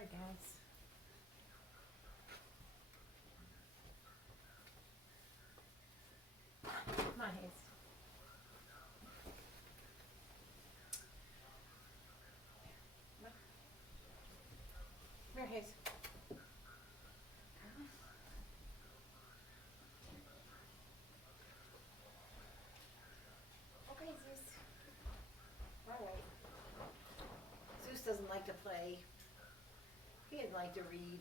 Sorry, guys. Come on, Hayes. Come here, Hayes. Okay, Zeus. All right. Zeus doesn't like to play. He doesn't like to read.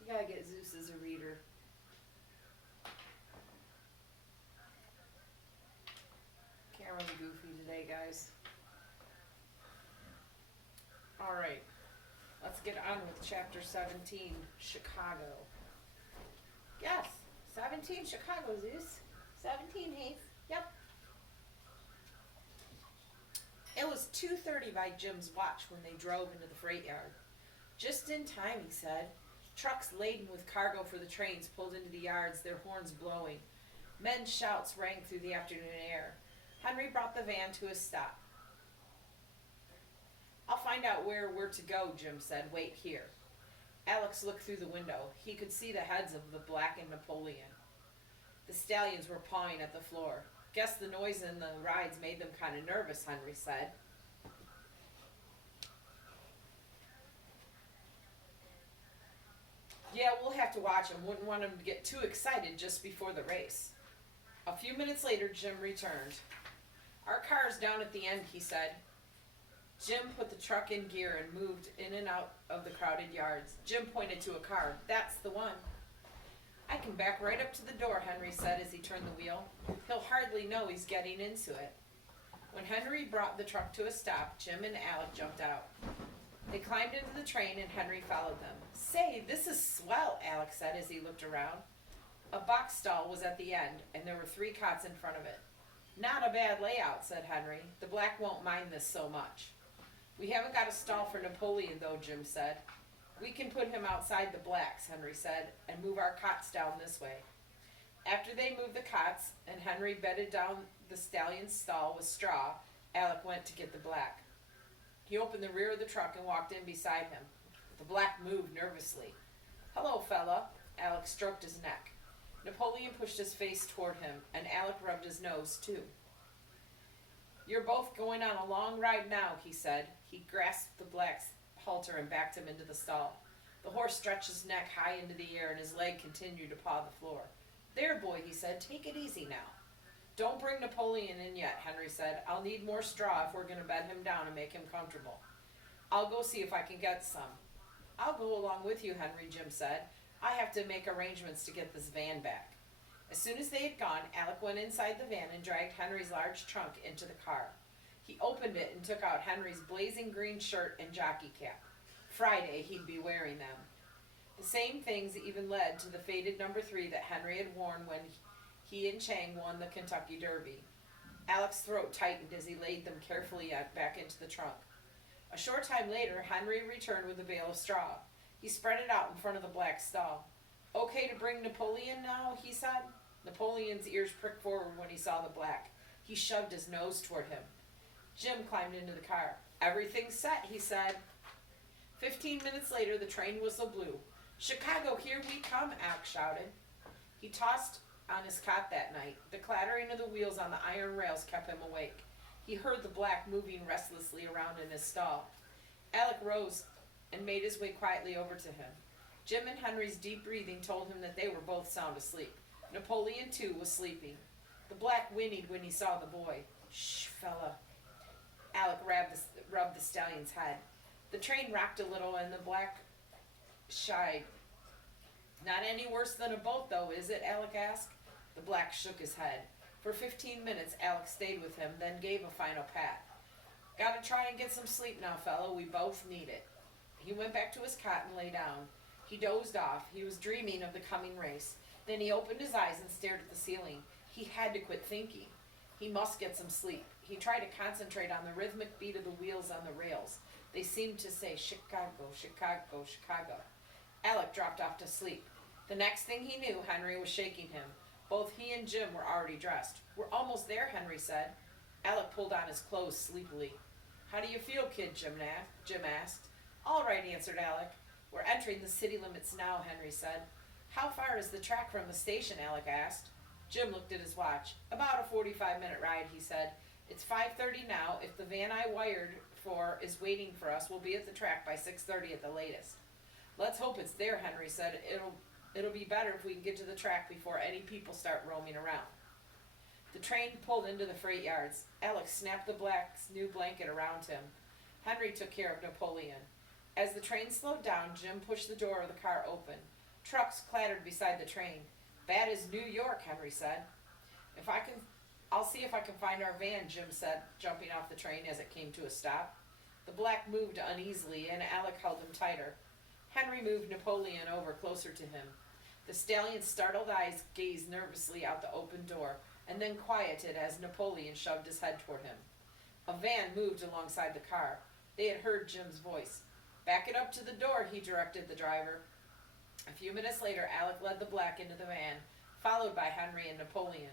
You gotta get Zeus as a reader. Camera's goofy today, guys. All right. Let's get on with chapter 17, Chicago. Yes, 17 Chicago, Zeus. 17, Hayes. Yep. It was 2:30 by Jim's watch when they drove into the freight yard. Just in time, he said. Trucks laden with cargo for the trains pulled into the yards, their horns blowing. Men's shouts rang through the afternoon air. Henry brought the van to a stop. I'll find out where we're to go, Jim said. Wait here. Alex looked through the window. He could see the heads of the Black and Napoleon. The stallions were pawing at the floor. Guess the noise and the rides made them kind of nervous, Henry said. Yeah, we'll have to watch him. Wouldn't want him to get too excited just before the race. A few minutes later, Jim returned. Our car's down at the end, he said. Jim put the truck in gear and moved in and out of the crowded yards. Jim pointed to a car. That's the one. I can back right up to the door, Henry said as he turned the wheel. He'll hardly know he's getting into it. When Henry brought the truck to a stop, Jim and Alec jumped out. They climbed into the train and Henry followed them. Say, this is swell, Alec said as he looked around. A box stall was at the end, and there were 3 cots in front of it. Not a bad layout, said Henry. The Black won't mind this so much. We haven't got a stall for Napoleon, though, Jim said. We can put him outside the Blacks, Henry said, and move our cots down this way. After they moved the cots and Henry bedded down the stallion's stall with straw, Alec went to get the Black. He opened the rear of the truck and walked in beside him. The Black moved nervously. Hello, fella. Alec stroked his neck. Napoleon pushed his face toward him, and Alec rubbed his nose, too. You're both going on a long ride now, he said. He grasped the Black's halter and backed him into the stall. The horse stretched his neck high into the air, and his leg continued to paw the floor. There, boy, he said. Take it easy now. Don't bring Napoleon in yet, Henry said. I'll need more straw if we're going to bed him down and make him comfortable. I'll go see if I can get some. I'll go along with you, Henry, Jim said. I have to make arrangements to get this van back. As soon as they had gone, Alec went inside the van and dragged Henry's large trunk into the car. He opened it and took out Henry's blazing green shirt and jockey cap. Friday, he'd be wearing them. The same things even led to the faded number 3 that Henry had worn when he and Chang won the Kentucky Derby. Alec's throat tightened as he laid them carefully back into the trunk. A short time later, Henry returned with a bale of straw. He spread it out in front of the Black stall. Okay to bring Napoleon now, he said. Napoleon's ears pricked forward when he saw the Black. He shoved his nose toward him. Jim climbed into the car. Everything's set, he said. 15 minutes later, the train whistle blew. Chicago, here we come, Alec shouted. He tossed on his cot that night. The clattering of the wheels on the iron rails kept him awake. He heard the Black moving restlessly around in his stall. Alec rose and made his way quietly over to him. Jim and Henry's deep breathing told him that they were both sound asleep. Napoleon, too, was sleeping. The Black whinnied when he saw the boy. Shh, fella. Alec rubbed the stallion's head. The train rocked a little and the Black shied. Not any worse than a boat, though, is it? Alec asked. The Black shook his head. For 15 minutes, Alec stayed with him, then gave a final pat. Gotta try and get some sleep now, fella. We both need it. He went back to his cot and lay down. He dozed off. He was dreaming of the coming race. Then he opened his eyes and stared at the ceiling. He had to quit thinking. He must get some sleep. He tried to concentrate on the rhythmic beat of the wheels on the rails. They seemed to say, Chicago, Chicago, Chicago. Alec dropped off to sleep. The next thing he knew, Henry was shaking him. Both he and Jim were already dressed. We're almost there, Henry said. Alec pulled on his clothes sleepily. How do you feel, kid? Jim asked. All right, answered Alec. We're entering the city limits now, Henry said. How far is the track from the station? Alec asked. Jim looked at his watch. About a 45-minute ride, he said. It's 5:30 now. If the van I wired for is waiting for us, we'll be at the track by 6:30 at the latest. Let's hope it's there, Henry said. It'll be better if we can get to the track before any people start roaming around. The train pulled into the freight yards. Alex snapped the black's new blanket around him. Henry took care of Napoleon. As the train slowed down, Jim pushed the door of the car open. Trucks clattered beside the train. Bad as New York, Henry said. I'll see if I can find our van, Jim said, jumping off the train as it came to a stop. The black moved uneasily, and Alec held him tighter. Henry moved Napoleon over closer to him. The stallion's startled eyes gazed nervously out the open door, and then quieted as Napoleon shoved his head toward him. A van moved alongside the car. They had heard Jim's voice. Back it up to the door, he directed the driver. A few minutes later, Alec led the black into the van, followed by Henry and Napoleon.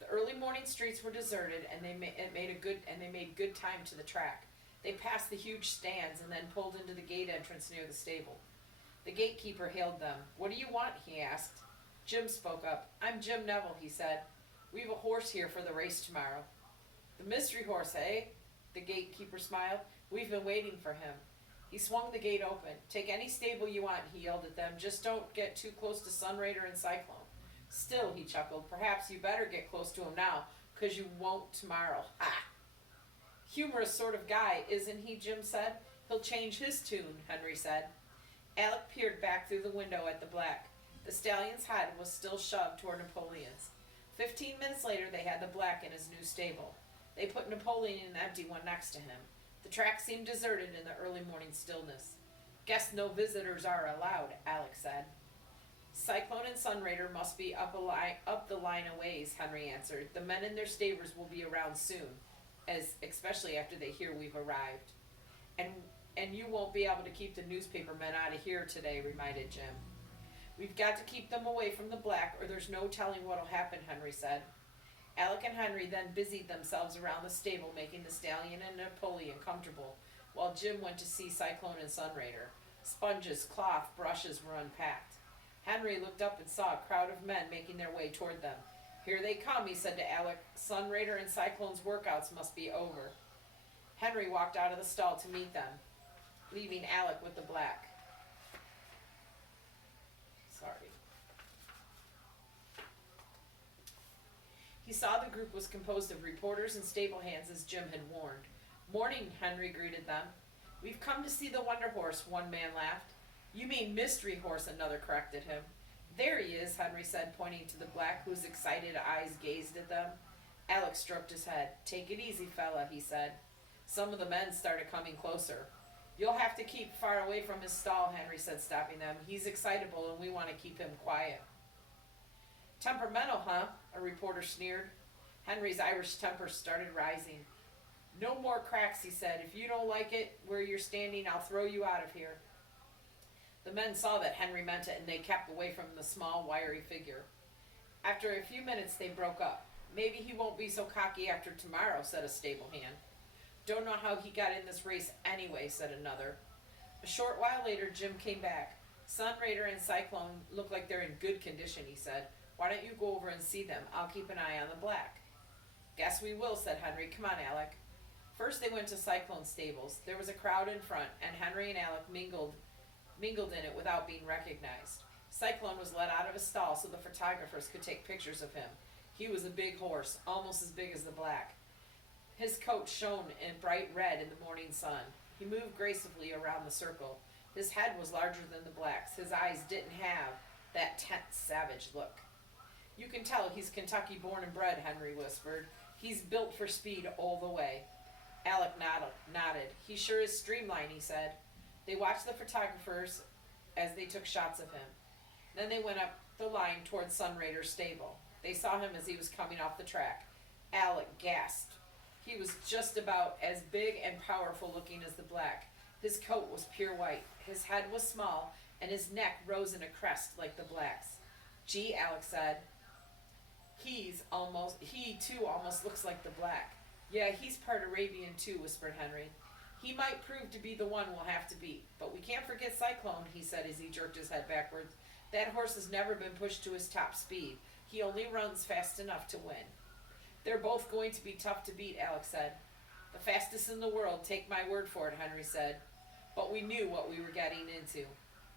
The early morning streets were deserted, and they made good time to the track. They passed the huge stands and then pulled into the gate entrance near the stable. The gatekeeper hailed them. What do you want? He asked. Jim spoke up. I'm Jim Neville, he said. We have a horse here for the race tomorrow. The mystery horse, eh? The gatekeeper smiled. We've been waiting for him. He swung the gate open. Take any stable you want, he yelled at them. Just don't get too close to Sunraider and Cyclone. Still, he chuckled, perhaps you better get close to him now, 'cause you won't tomorrow. Ha! Humorous sort of guy, isn't he? Jim said. He'll change his tune, Henry said. Alec peered back through the window at the black. The stallion's head was still shoved toward Napoleon's. 15 minutes later, they had the black in his new stable. They put Napoleon in an empty one next to him. The track seemed deserted in the early morning stillness. Guess no visitors are allowed, Alec said. Cyclone and Sunraider must be up the line a ways, Henry answered. The men in their stables will be around soon, especially after they hear we've arrived. And you won't be able to keep the newspaper men out of here today, reminded Jim. We've got to keep them away from the black, or there's no telling what'll happen, Henry said. Alec and Henry then busied themselves around the stable, making the stallion and Napoleon comfortable, while Jim went to see Cyclone and Sunraider. Sponges, cloth, brushes were unpacked. Henry looked up and saw a crowd of men making their way toward them. Here they come, he said to Alec. Sunraider and Cyclone's workouts must be over. Henry walked out of the stall to meet them, leaving Alec with the black. Sorry. He saw the group was composed of reporters and stable hands as Jim had warned. Morning, Henry greeted them. We've come to see the Wonder Horse, one man laughed. You mean Mystery Horse, another corrected him. There he is, Henry said, pointing to the black, whose excited eyes gazed at them. Alec stroked his head. Take it easy, fella, he said. Some of the men started coming closer. You'll have to keep far away from his stall, Henry said, stopping them. He's excitable and we want to keep him quiet. Temperamental, huh? A reporter sneered. Henry's Irish temper started rising. No more cracks, he said. If you don't like it where you're standing, I'll throw you out of here. The men saw that Henry meant it and they kept away from the small, wiry figure. After a few minutes, they broke up. Maybe he won't be so cocky after tomorrow, said a stable hand. Don't know how he got in this race anyway, said another. A short while later, Jim came back. Sunraider and Cyclone look like they're in good condition, he said. Why don't you go over and see them? I'll keep an eye on the black. Guess we will, said Henry. Come on, Alec. First they went to Cyclone's stables. There was a crowd in front, and Henry and Alec mingled in it without being recognized. Cyclone was let out of his stall so the photographers could take pictures of him. He was a big horse, almost as big as the black. His coat shone in bright red in the morning sun. He moved gracefully around the circle. His head was larger than the black's. His eyes didn't have that tense, savage look. You can tell he's Kentucky born and bred, Henry whispered. He's built for speed all the way. Alec nodded. He sure is streamlined, he said. They watched the photographers as they took shots of him. Then they went up the line toward Sunraider's stable. They saw him as he was coming off the track. Alec gasped. He was just about as big and powerful looking as the black. His coat was pure white. His head was small, and his neck rose in a crest like the black's. Gee, Alec said. He too almost looks like the black. Yeah, he's part Arabian too, whispered Henry. He might prove to be the one we'll have to beat. But we can't forget Cyclone, he said as he jerked his head backwards. That horse has never been pushed to his top speed. He only runs fast enough to win. They're both going to be tough to beat, Alex said. The fastest in the world, take my word for it, Henry said. But we knew what we were getting into.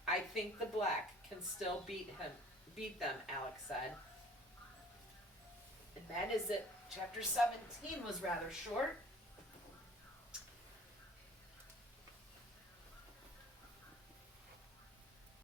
I think the Black can still beat them, Alex said. And that is it. Chapter 17 was rather short.